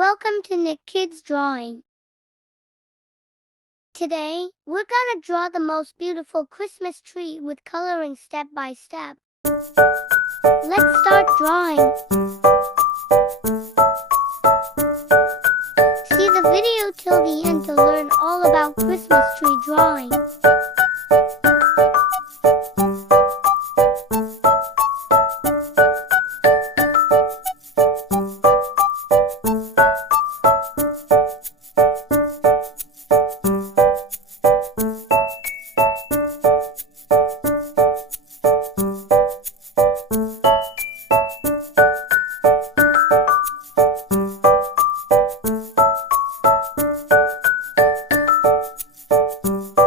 Welcome to Nick Kids Drawing. Today, we're gonna draw the most beautiful Christmas tree with coloring step by step. Let's start drawing. See the video till the end to learn all about Christmas tree drawing.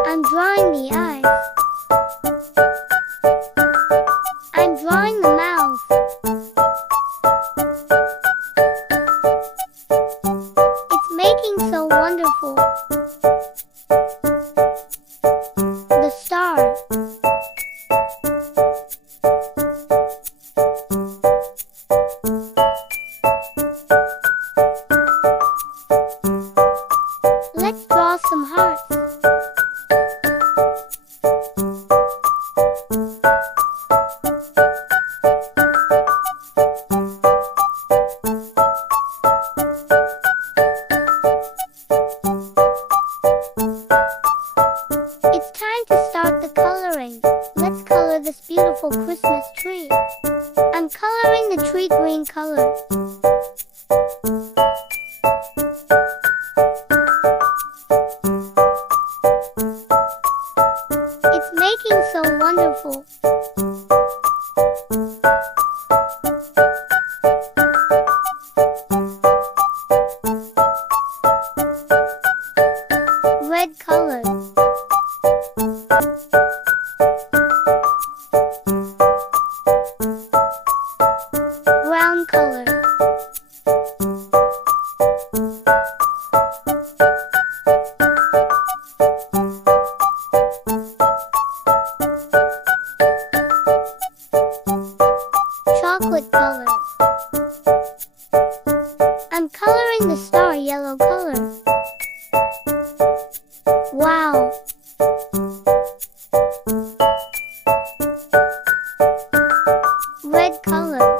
I'm drawing the eyes. I'm drawing the mouth. It's making so wonderful. The star. Let's draw some hearts. It's time to start the coloring. Let's color this beautiful Christmas tree. I'm coloring the tree green color. It's making so wonderful. Red color. Brown color. Chocolate color. I'm coloring the star yellow color. Wow! Red color.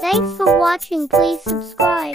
Thanks for watching. Please subscribe.